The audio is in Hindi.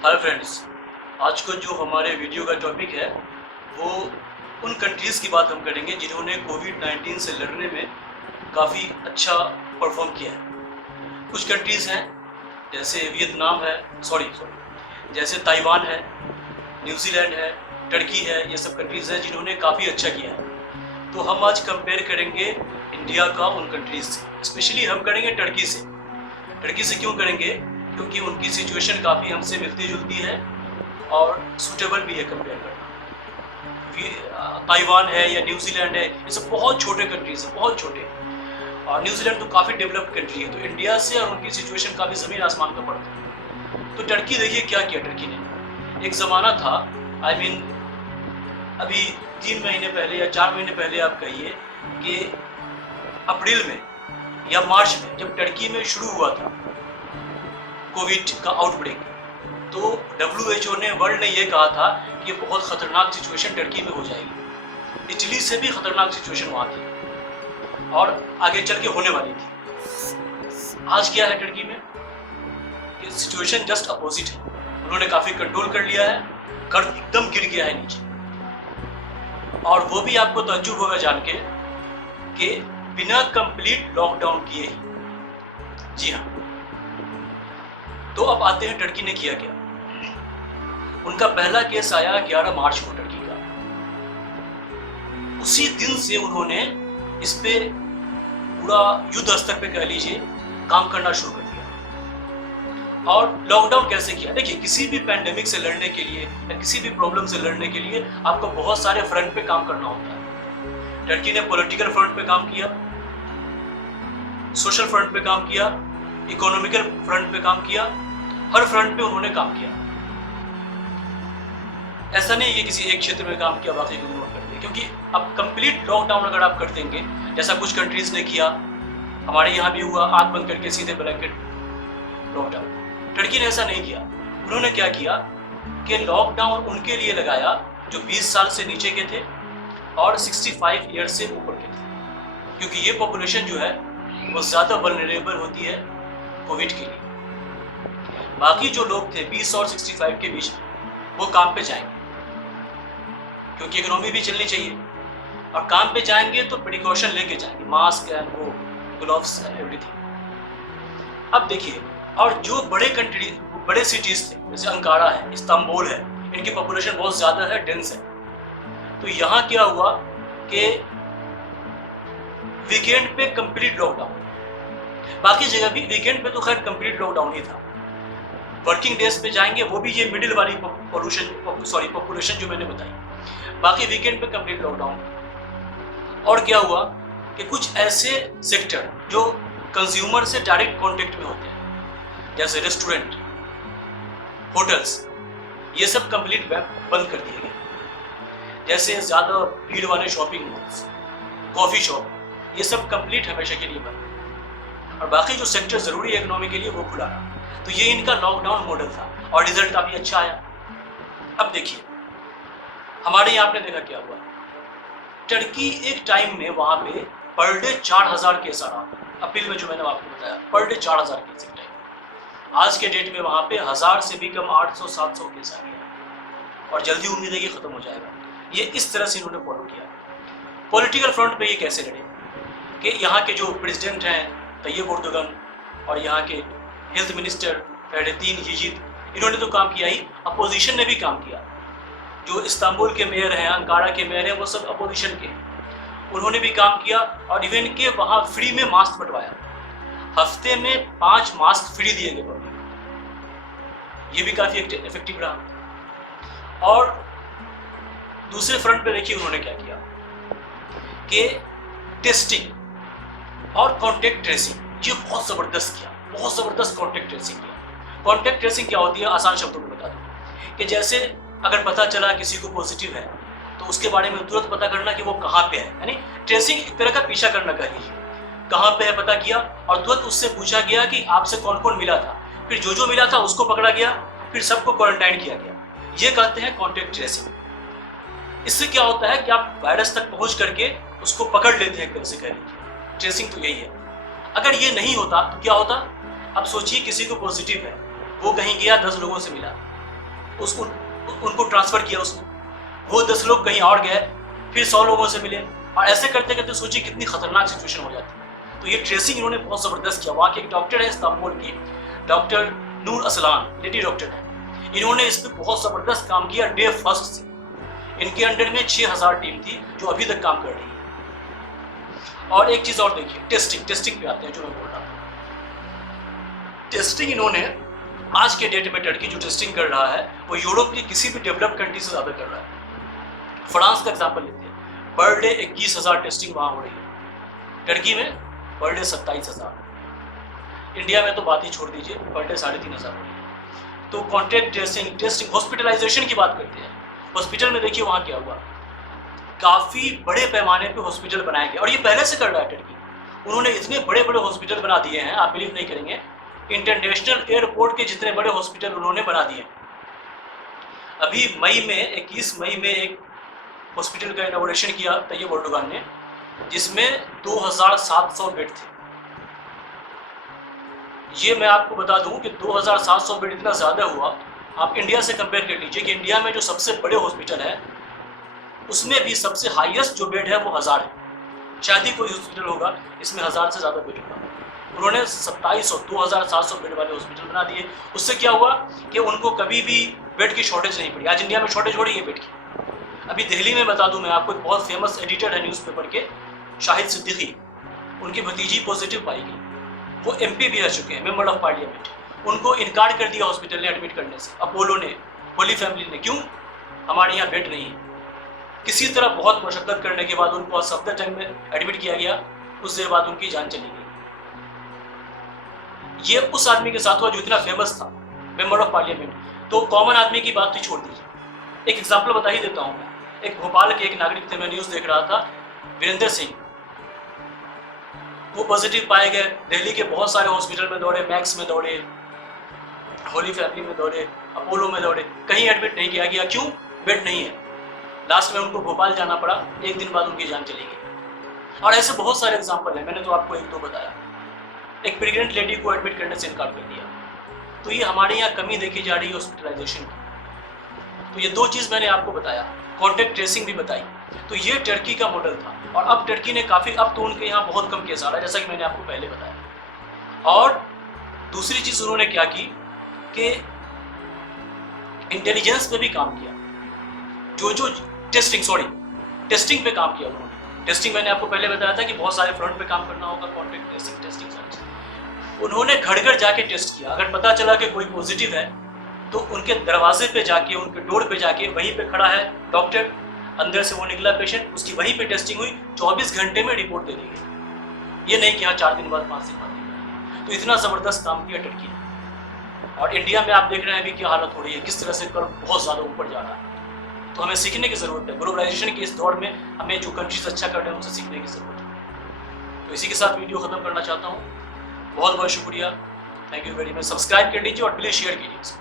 हाय फ्रेंड्स, आज का जो हमारे वीडियो का टॉपिक है वो उन कंट्रीज़ की बात हम करेंगे जिन्होंने कोविड-19 से लड़ने में काफ़ी अच्छा परफॉर्म किया है। कुछ कंट्रीज़ हैं जैसे वियतनाम है, जैसे ताइवान है, न्यूजीलैंड है, टर्की है, ये सब कंट्रीज़ हैं जिन्होंने काफ़ी अच्छा किया है। तो हम आज कंपेयर करेंगे इंडिया का उन कंट्रीज़ से। स्पेशली हम करेंगे टर्की से। टर्की से क्यों करेंगे? क्योंकि उनकी सिचुएशन काफ़ी हमसे मिलती-जुलती है और सूटेबल भी है कंपेयर करना। ताइवान है या न्यूजीलैंड है, ये सब बहुत छोटे कंट्रीज़ हैं, बहुत छोटे। और न्यूजीलैंड तो काफ़ी डेवलप्ड कंट्री है, तो इंडिया से और उनकी सिचुएशन काफ़ी ज़मीन आसमान का फ़र्क है। तो टर्की देखिए क्या किया टर्की ने। एक ज़माना था, अभी 3 महीने पहले या 4 महीने पहले आप कहिए कि अप्रैल में या मार्च में जब टर्की में शुरू हुआ था कोविड का आउटब्रेक, तो WHO ने, वर्ल्ड ने ये कहा था कि बहुत खतरनाक सिचुएशन टर्की में हो जाएगी। इटली से भी खतरनाक सिचुएशन वहाँ थी और आगे चल के होने वाली थी। आज क्या है टर्की में कि सिचुएशन जस्ट अपोजिट है। उन्होंने काफ़ी कंट्रोल कर लिया है, कर्व एकदम गिर गया है नीचे। और वो भी आपको ताज्जुब होगा जान के कि बिना कंप्लीट लॉकडाउन किए ही। जी हाँ। तो अब आते हैं टर्की ने किया क्या। उनका पहला केस आया 11 मार्च को टर्की का। उसी दिन से उन्होंने इस पे पूरा युद्ध स्तर पे कह लीजिए काम करना शुरू कर दिया। और लॉकडाउन कैसे किया? देखिए, किसी भी पैंडेमिक से लड़ने के लिए या किसी भी प्रॉब्लम से लड़ने के लिए आपको बहुत सारे फ्रंट पे काम करना होता है। टर्की ने पॉलिटिकल फ्रंट पे काम किया, सोशल फ्रंट पे काम किया, इकोनॉमिकल फ्रंट पे काम किया, हर फ्रंट पे उन्होंने काम किया। ऐसा नहीं ये किसी एक क्षेत्र में काम किया बाकी को इग्नोर कर दिया, क्योंकि अब कंप्लीट लॉकडाउन अगर आप कर देंगे जैसा कुछ कंट्रीज ने किया, हमारे यहाँ भी हुआ, आंख बंद करके सीधे ब्लैंकेट लॉकडाउन। टर्की ने ऐसा नहीं किया। उन्होंने क्या किया कि लॉकडाउन उनके लिए लगाया जो 20 साल से नीचे के थे और 65 ईयर्स से ऊपर के थे, क्योंकि ये पॉपुलेशन जो है वो ज़्यादा वल्नरेबल होती है कोविड के लिए। बाकी जो लोग थे 20 और 65 के बीच वो काम पे जाएंगे, क्योंकि इकोनॉमी भी चलनी चाहिए, और काम पे जाएंगे तो प्रिकॉशन लेके जाएंगे, मास्क एंड वो ग्लव्स एंड एवरीथिंग। अब देखिए, और जो बड़े सिटीज थे जैसे अंकारा है, इस्तांबुल है, इनकी पॉपुलेशन बहुत ज़्यादा है, डेंस है। तो यहाँ क्या हुआ कि वीकेंड पे कंप्लीट लॉकडाउन। बाकी जगह भी वीकेंड पे तो खैर कंप्लीट लॉकडाउन ही था। वर्किंग डेज पे जाएंगे वो भी ये मिडिल वाली पॉपुलेशन जो मैंने बताई। बाकी वीकेंड पे कंप्लीट लॉकडाउन। और क्या हुआ कि कुछ ऐसे सेक्टर जो कंज्यूमर से डायरेक्ट कांटेक्ट में होते हैं, जैसे रेस्टोरेंट, होटल्स, ये सब कंप्लीट बंद कर दिए गए। जैसे ज़्यादा भीड़ वाले शॉपिंग मॉल्स, कॉफ़ी शॉप, ये सब कंप्लीट हमेशा के लिए बंद। और बाकी जो सेक्टर ज़रूरी है इकोनॉमी के लिए वो खुला रहा। तो ये इनका लॉकडाउन मॉडल था और रिजल्ट काफ़ी अच्छा आया। अब देखिए, हमारे यहाँ आपने देखा क्या हुआ। टर्की एक टाइम में वहाँ पे पर डे 4000 केस आ रहा था। अप्रैल में जो मैंने आपको बताया, पर डे 4000 केस एक टाइम। आज के डेट में वहाँ पे 1000 से भी कम 800-700 केस आ गया और जल्दी उम्मीद है कि ख़त्म हो जाएगा। ये इस तरह से इन्होंने फॉलो किया। पॉलिटिकल फ्रंट पे ये कैसे लड़े कि यहाँ के जो प्रेसिडेंट हैं तैयब एर्दोगन और यहाँ के हेल्थ मिनिस्टर फेहरतीन यजीद, इन्होंने तो काम किया ही, अपोजिशन ने भी काम किया। जो इस्तांबुल के मेयर हैं, अंकारा के मेयर हैं, वो सब अपोजिशन के, उन्होंने भी काम किया। और इवन के वहाँ फ्री में मास्क बंटवाया। हफ्ते में 5 मास्क फ्री दिए गए पब्लिक। ये भी काफ़ी इफेक्टिव रहा। और दूसरे फ्रंट पे देखिए उन्होंने क्या किया कि टेस्टिंग और कॉन्टेक्ट ट्रेसिंग, ये बहुत ज़बरदस्त किया, बहुत ज़बरदस्त कॉन्टेक्ट ट्रेसिंग किया। कॉन्टेक्ट ट्रेसिंग क्या होती है, आसान शब्दों में बता दूँ कि जैसे अगर पता चला किसी को पॉजिटिव है तो उसके बारे में तुरंत पता करना कि वो कहाँ पे है, यानी ट्रेसिंग एक तरह का पीछा करना कह लीजिए। कहाँ पे है पता किया और तुरंत उससे पूछा गया कि आपसे कौन कौन मिला था, फिर जो मिला था उसको पकड़ा गया, फिर सबको क्वारंटाइन किया गया। ये कहते हैं कॉन्टेक्ट ट्रेसिंग। इससे क्या होता है कि आप वायरस तक पहुँच करके उसको पकड़ लेते हैं एक तरह से कह लीजिए। ट्रेसिंग तो यही है। अगर ये नहीं होता तो क्या होता? अब सोचिए किसी को पॉजिटिव है, वो कहीं गया, 10 लोगों से मिला, उनको ट्रांसफर किया उसने, वो 10 लोग कहीं और गए, फिर 100 लोगों से मिले, और ऐसे करते करते सोचिए कितनी खतरनाक सिचुएशन हो जाती है। तो ये ट्रेसिंग इन्होंने बहुत ज़बरदस्त किया। वहाँ के एक डॉक्टर है इस्तांबुल की, डॉक्टर नूर असलान, लेडी डॉक्टर है, इन्होंने इस पर बहुत ज़बरदस्त काम किया डे फर्स्ट से। इनके अंडर में 6000 टीम थी जो अभी तक काम कर रही है। और एक चीज़ और देखिए, टेस्टिंग पे आते हैं जो मैं बोल रहा था। टेस्टिंग इन्होंने आज के डेट में टर्की जो टेस्टिंग कर रहा है वो यूरोप की किसी भी डेवलप्ड कंट्री से ज़्यादा कर रहा है। फ्रांस का एग्जाम्पल लेते हैं, पर डे 21,000 टेस्टिंग वहाँ हो रही है, टर्की में पर डे 27,000, इंडिया में तो बात ही छोड़ दीजिए, पर डे 3,500 हो रही है। तो कॉन्टैक्ट टेस्टिंग, हॉस्पिटलाइजेशन की बात करते हैं। हॉस्पिटल में देखिए वहाँ क्या हुआ, काफ़ी बड़े पैमाने पे हॉस्पिटल बनाए गए, और ये पहले से कर रहा है टर्की। उन्होंने इतने बड़े बड़े हॉस्पिटल बना दिए हैं, आप बिलीव नहीं करेंगे, इंटरनेशनल एयरपोर्ट के जितने बड़े हॉस्पिटल उन्होंने बना दिए। अभी 21 मई में एक हॉस्पिटल का इनॉग्रेशन किया तैयब एर्दोगान ने, जिसमें 2700 बेड थे। ये मैं आपको बता दूं कि 2700 बेड इतना ज़्यादा हुआ, आप इंडिया से कंपेयर कर लीजिए कि इंडिया में जो सबसे बड़े हॉस्पिटल है उसमें भी सबसे हाईएस्ट जो बेड है वो 1000 है। शायद ही कोई हॉस्पिटल होगा इसमें 1000 से ज़्यादा बेड होगा। उन्होंने 2700 बेड वाले हॉस्पिटल बना दिए। उससे क्या हुआ कि उनको कभी भी बेड की शॉर्टेज नहीं पड़ी। आज इंडिया में शॉर्टेज हो रही है बेड की। अभी दिल्ली में बता दूं मैं आपको, एक बहुत फेमस एडिटर है न्यूज़पेपर के, शाहिद सिद्दीकी, उनकी भतीजी पॉजिटिव पाई गई, वो MP भी रह चुके हैं, मेंबर ऑफ पार्लियामेंट। उनको इनकार कर दिया हॉस्पिटल ने एडमिट करने से, अपोलो ने, होली फैमिली ने। क्यों? हमारे यहाँ बेड नहीं है। किसी तरह बहुत मशक्कत करने के बाद उनको सफदरजंग में एडमिट किया गया, कुछ देर बाद उनकी जान चली गई। ये उस आदमी के साथ हुआ जो इतना फेमस था, मेंबर ऑफ पार्लियामेंट। तो कॉमन आदमी की बात ही छोड़ दीजिए। एक एग्जांपल बता ही देता हूँ मैं। एक भोपाल के एक नागरिक थे, मैं न्यूज़ देख रहा था, वीरेंद्र सिंह, वो पॉजिटिव पाए गए। दिल्ली के बहुत सारे हॉस्पिटल में दौड़े, मैक्स में दौड़े, होली फैमिली में दौड़े, अपोलो में दौड़े, कहीं एडमिट नहीं किया गया। क्यों? बेड नहीं है। लास्ट में उनको भोपाल जाना पड़ा, एक दिन बाद उनकी जान चली गई। और ऐसे बहुत सारे एग्जाम्पल हैं, मैंने तो आपको एक दो बताया। एक प्रेग्नेंट लेडी को एडमिट करने से इनकार कर दिया। तो ये हमारे यहाँ कमी देखी जा रही है हॉस्पिटलाइजेशन की। तो ये दो चीज़ मैंने आपको बताया, कॉन्टैक्ट ट्रेसिंग भी बताई। तो ये टर्की का मॉडल था, और अब टर्की ने काफ़ी, अब तो उनके यहाँ बहुत कम केस आ रहा है, जैसा कि मैंने आपको पहले बताया। और दूसरी चीज़ उन्होंने क्या की कि इंटेलिजेंस पे भी काम किया, जो टेस्टिंग पे काम किया उन्होंने। टेस्टिंग मैंने आपको पहले बताया था कि बहुत सारे फ्रंट पे काम करना होगा, कॉन्टैक्ट ट्रेसिंग, टेस्टिंग। उन्होंने घर घर जाके टेस्ट किया। अगर पता चला कि कोई पॉजिटिव है तो उनके दरवाजे पे जाके, उनके डोर पे जाके, वहीं पे खड़ा है डॉक्टर, अंदर से वो निकला पेशेंट, उसकी वहीं पे टेस्टिंग हुई, 24 घंटे में रिपोर्ट दे दी गई। ये नहीं कि हाँ 4 दिन बाद 5 दिन बाद। तो इतना ज़बरदस्त काम किया टर्की ने। और इंडिया में आप देख रहे हैं अभी क्या हालत हो रही है, किस तरह से कर्व बहुत ज़्यादा ऊपर जा रहा है। तो हमें सीखने की ज़रूरत है। ग्लोबलाइजेशन के इस दौर में हमें जो कंट्रीज अच्छा कर रहे हैं उनसे सीखने की ज़रूरत है। तो इसी के साथ वीडियो ख़त्म करना चाहता हूँ। बहुत बहुत शुक्रिया, thank you very much. Subscribe कर लीजिए और प्लीज़ शेयर कीजिए।